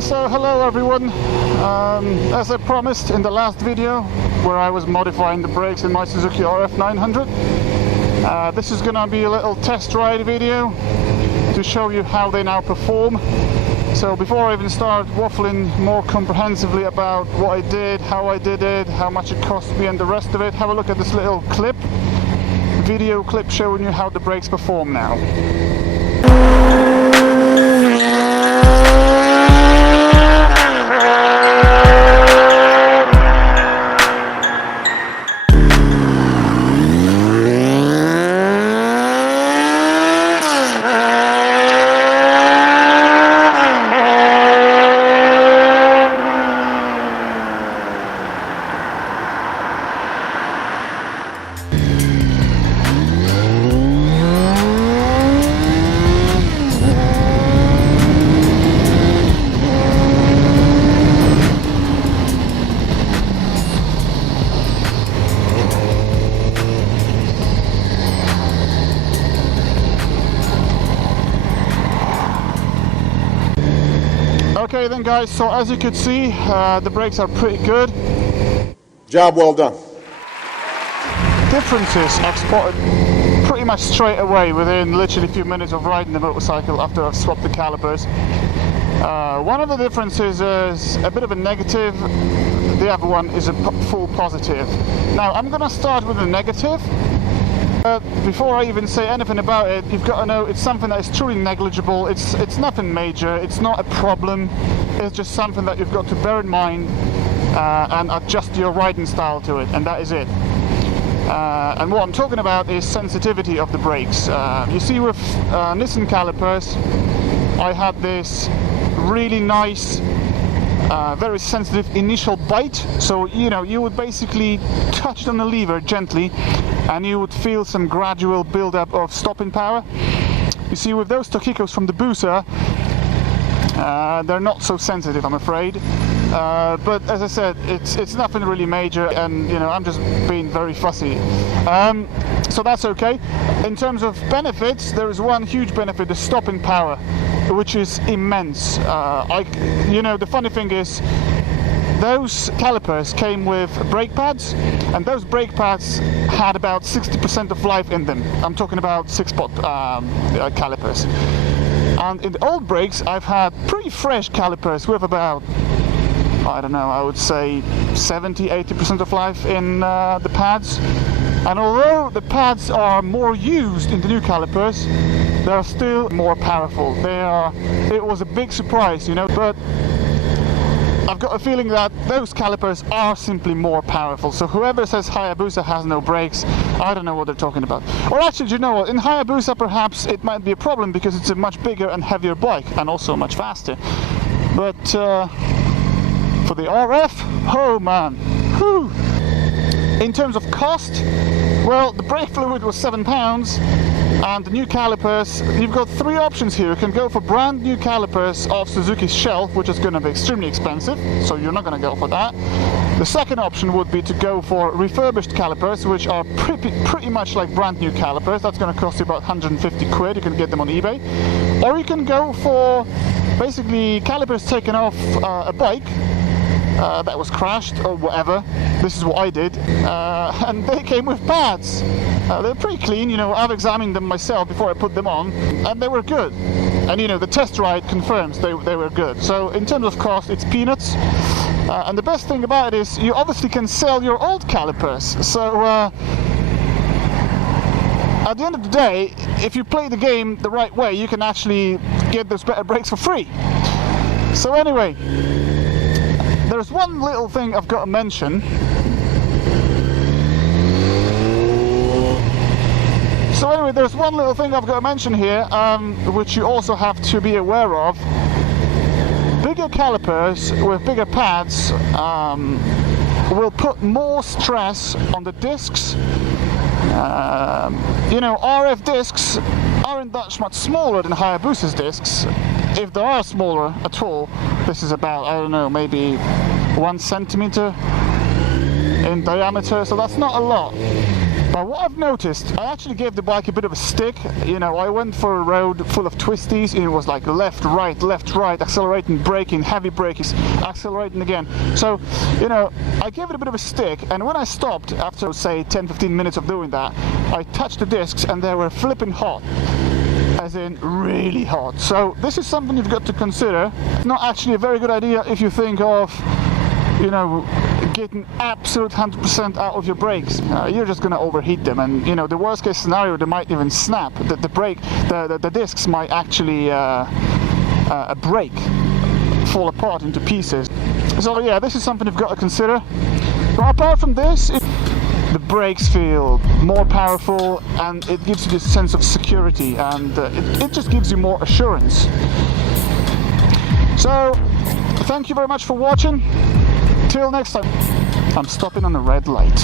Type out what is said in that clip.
So hello everyone. As I promised in the last video where I was modifying the brakes in my Suzuki RF900, this is gonna be a little test ride video to show you how they now perform. So before I even start waffling more comprehensively about what I did, how I did it, how much it cost me and the rest of it, have a look at this little video clip showing you how the brakes perform now. Okay then guys, so as you could see, the brakes are pretty good. Job well done. Differences I've spotted pretty much straight away within literally a few minutes of riding the motorcycle after I've swapped the calipers. One of the differences is a bit of a negative, the other one is a full positive. Now I'm gonna start with the negative. Before I even say anything about it, you've got to know it's something that is truly negligible. It's nothing major, it's not a problem, it's just something that you've got to bear in mind and adjust your riding style to it, and that is it. And what I'm talking about is sensitivity of the brakes. You see with Nissan calipers, I had this really nice very sensitive initial bite, so you would basically touch on the lever gently and you would feel some gradual build-up of stopping power. You see with those Tokicos from the Busa, they're not so sensitive, I'm afraid, but as I said, it's nothing really major, and I'm just being very fussy, so that's okay. In terms of benefits, there is one huge benefit: the stopping power, which is immense. The funny thing is, those calipers came with brake pads, and those brake pads had about 60% of life in them. I'm talking about 6-spot calipers. And in the old brakes, I've had pretty fresh calipers with about, I don't know, I would say 70-80% of life in the pads. And although the pads are more used in the new calipers, they are still more powerful. It was a big surprise, but I've got a feeling that those calipers are simply more powerful. So whoever says Hayabusa has no brakes, I don't know what they're talking about. Or actually, do you know what? In Hayabusa, perhaps it might be a problem because it's a much bigger and heavier bike, and also much faster. But for the RF, oh man, whew. In terms of cost, well, the brake fluid was £7, and the new calipers, you've got three options here. You can go for brand new calipers off Suzuki's shelf, which is going to be extremely expensive, so you're not going to go for that. The second option would be to go for refurbished calipers, which are pretty much like brand new calipers. That's going to cost you about 150 quid. You can get them on eBay. Or you can go for basically calipers taken off a bike that was crashed or whatever. This is what I did, and they came with pads. They're pretty clean, I've examined them myself before I put them on, and they were good. And the test ride confirms they were good. So in terms of cost, it's peanuts. And the best thing about it is you obviously can sell your old calipers. So at the end of the day, if you play the game the right way, you can actually get those better brakes for free. So anyway, there's one little thing I've got to mention. There's one little thing I've got to mention here, which you also have to be aware of. Bigger calipers with bigger pads will put more stress on the discs. RF discs aren't that much smaller than Hayabusa's discs. If they are smaller at all, this is about, I don't know, maybe 1 centimeter in diameter, so that's not a lot. But what I've noticed, I actually gave the bike a bit of a stick. You know, I went for a road full of twisties, and it was like left, right, accelerating, braking, heavy braking, accelerating again. So, you know, I gave it a bit of a stick, and when I stopped after, say, 10-15 minutes of doing that, I touched the discs and they were flipping hot. As in really hot. So this is something you've got to consider. It's not actually a very good idea if you think of, you know, getting absolute 100% out of your brakes. You're just going to overheat them, and you know, the worst case scenario, they might even snap. The discs might actually break, fall apart into pieces. So yeah, this is something you've got to consider. But apart from this, the brakes feel more powerful, and it gives you this sense of security, and it just gives you more assurance. So thank you very much for watching. Till next time. I'm stopping on the red light.